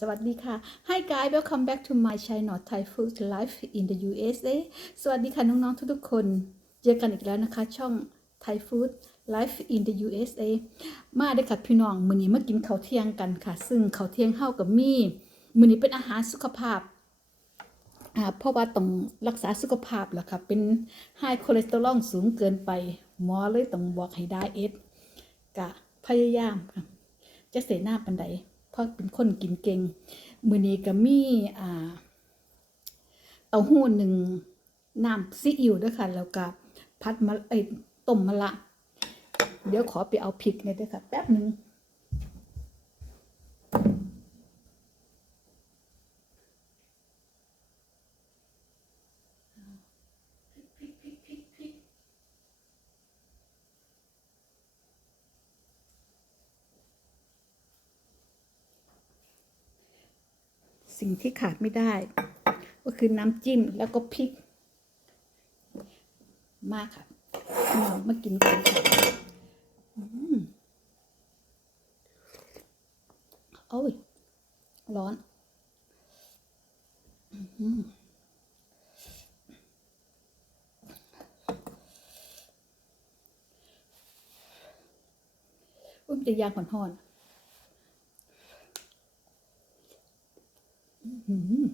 สวัสดีค่ะ Hi guys welcome back to my channel Thai Food Life in the USA สวัสดีค่ะ น้อง ๆ ทุก ๆ คน เจอกันอีกแล้วนะคะ ช่อง Thai Food Life in the USA มาเด้ค่ะพี่น้อง มื้อนี้มากินข้าวเที่ยงกันค่ะ ซึ่งข้าวเที่ยงเฮากับมีมื้อนี้เป็นอาหารสุขภาพอ่าเพราะว่าต้องรักษาสุขภาพล่ะค่ะ เป็นไฮคอเลสเตอรอลสูงเกินไป หมอเลยต้องบอกให้ไดเอทกะพยายามค่ะจะเสียหน้าปันใด ราะเป็นคนกินเก่งมื้อนี้ก็มีอ่าเต้าหู้หนึ่งน้ำซีอิ๊วด้วยค่ะแล้วก็พัดมะเอ้ยต้มมะละ เดี๋ยวขอไปเอาพริกเนี่ยด้วยค่ะแป๊บหนึง สิ่งที่ขาดไม่ได้ ก็คือน้ำจิ้มแล้วก็พริก มากค่ะพี่น้องมากินกันค่ะโอ้ย ร้อนอุ้มจะยางหอนๆ อืม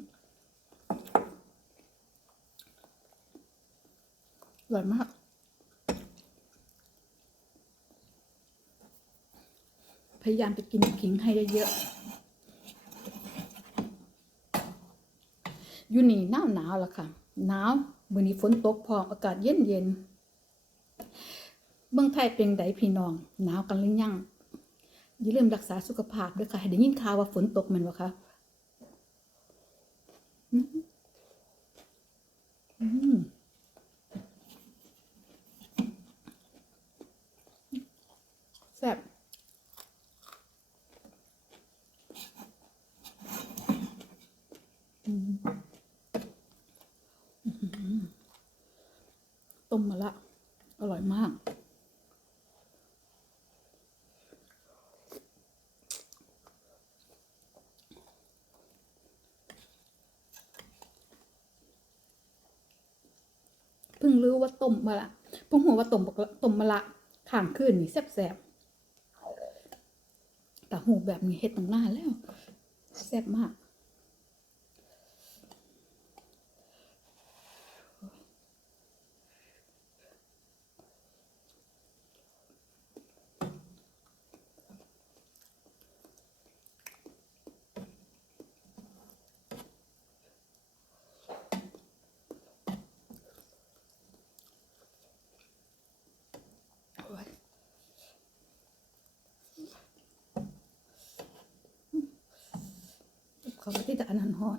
อร่อยมาก พยายามไปกินขิงให้เยอะๆอยู่นี่หนาวหนาวแล้วค่ะหนาวมื้อนี้ฝนตกพร้อมอากาศเย็นเย็นๆเมืองไทยเป็นไดพี่น้องหนาวกันหรือยังอย่าลืมรักษาสุขภาพด้วยค่ะให้ได้ยินข่าวว่าฝนตกมันบ่คะอืมแซ่บอืมอื้อหือ ต้มมาละ อร่อยมาก เพิ่งรู้ว่าต้มมะละเพิ่งหัวว่าต้มต้มมะละข้างคืนนี่แซ่บๆแต่หูแบบนี้เฮ็ดตั้งนานแล้วแซ่บมาก เขาไปที่แต่อันนั้นฮอด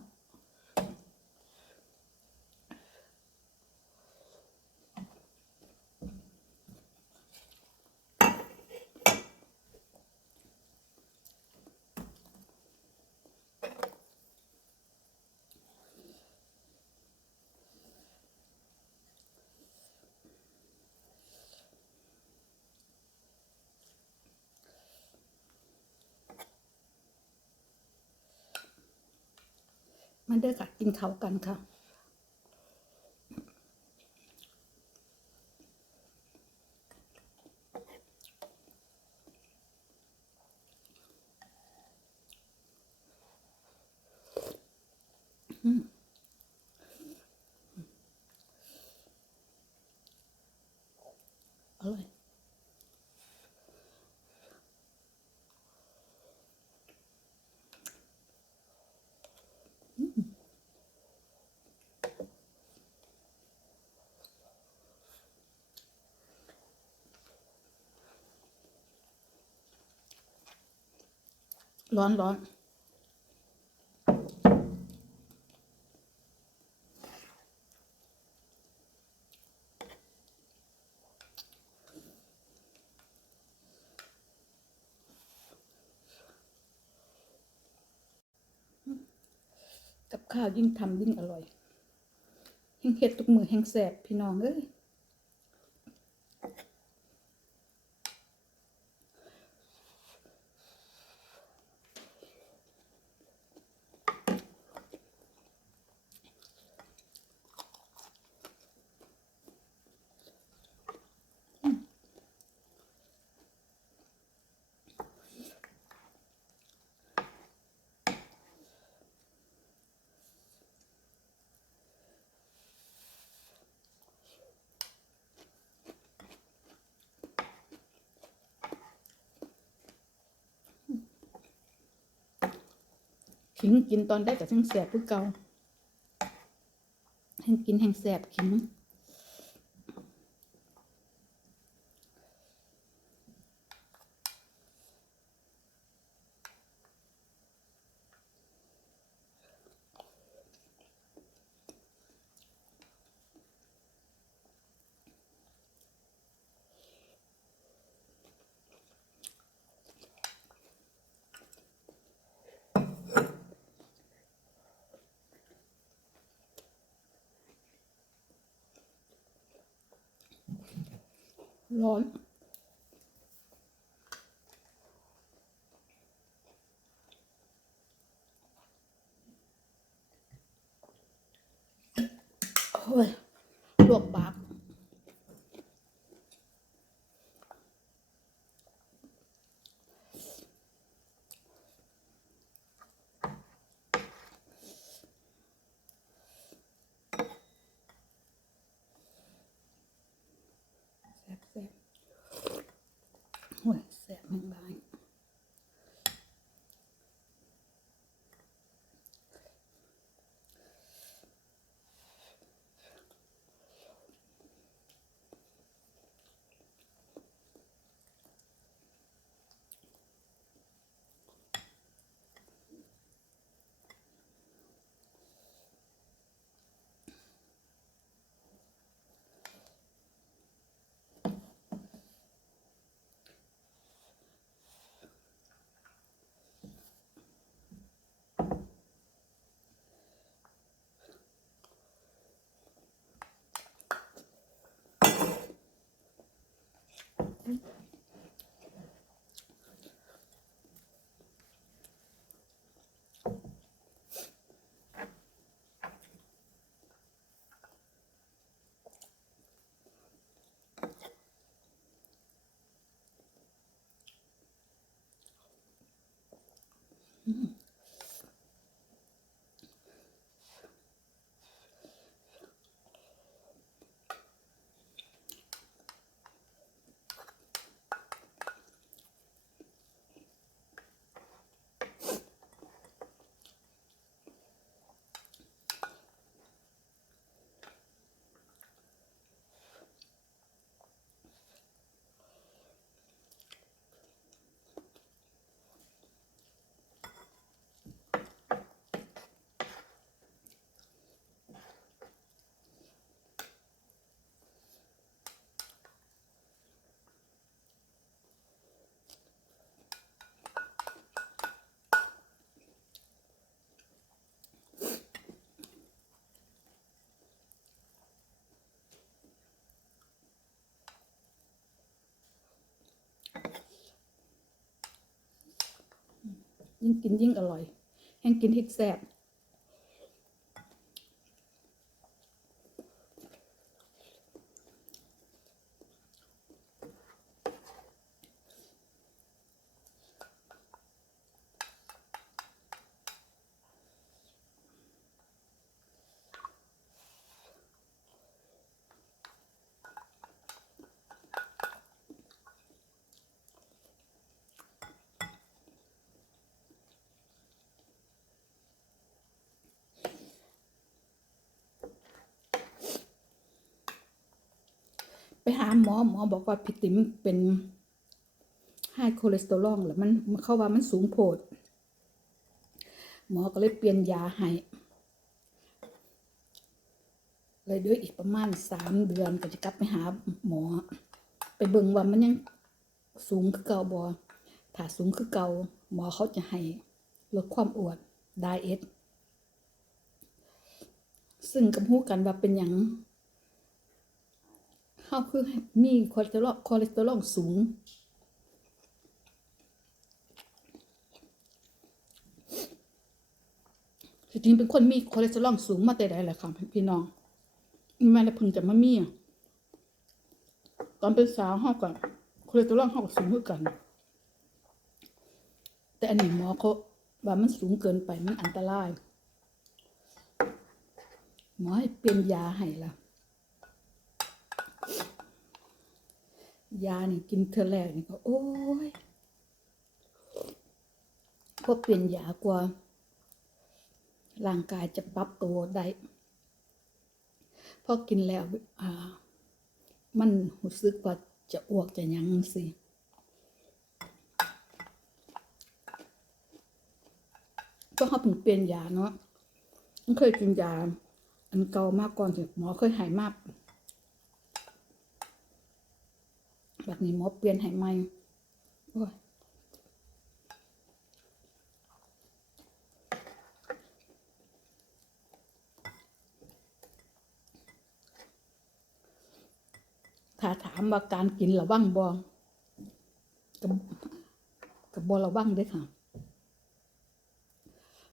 มันเด้อค่ะ กินเขากันค่ะ อืมอร่อย ร้อนร้อนกับข้าวยิ่งทำยิ่งอร่อยแห้งเห็ดทุกมือแห้งแสบพี่น้องเอ้ย ขิงกินตอนได้กับทั้งแสบคือเก่าแห่งกินแห่งแสบขิง ร้อน โอ้ยลวกปาก แซ่บแซ่บโอ้ย แยิ่งกินยิ่งอร่อย แห้งกินที่แซ่บ ไปหาหมอหมอบอกว่าพี่ติ๋มเป็นไฮคอเลสเตอรอลแล้วมันเขาว่ามันสูงโพด หมอก็เลยเปลี่ยนยาให้เลยด้วยอีกประมาณสามเดือนก็จะกลับไปหาหมอ ไปเบิ่งว่ามันยังสูงคือเก่าบอถ้าสูงคือเก่าหมอเขาจะให้ลดความอ้วนไดเอทซึ่งกับหูกันว่าเป็นอย่าง เขาคือมีคอเลสเตอรอลคอเลสเตอรอลสูง จริงเป็นคนมีคอเลสเตอรอลสูงมาแต่ใดแหละค่ะพี่น้องแม่ละเพึงจะมามีอะตอนเป็นสาวเฮากับคอเลสเตอรอลเฮาก็สูงเหมือนกัน แต่อันนี้หมอเขาว่ามันสูงเกินไปมันอันตรายหมอให้เปลี่ยนยาให้ละ ยานี่กินเธอแรกนี่ก็โอ้ยพอเปลี่ยนยากว่าร่างกายจะปรับตัวได้พอกินแล้วอ่า มันรู้สึกว่าจะอ้วกจะยังสิก็เขาเพิ่งเปลี่ยนยาเนาะเคยกินยา อันเก่ามากก่อนถึงหมอเคยหายมาก แบบนี้หมอเปลี่ยนให้ใหม่โอ้ยถ้าถามว่าการกินระวังบองกับกับบระวังด้วยค่ะ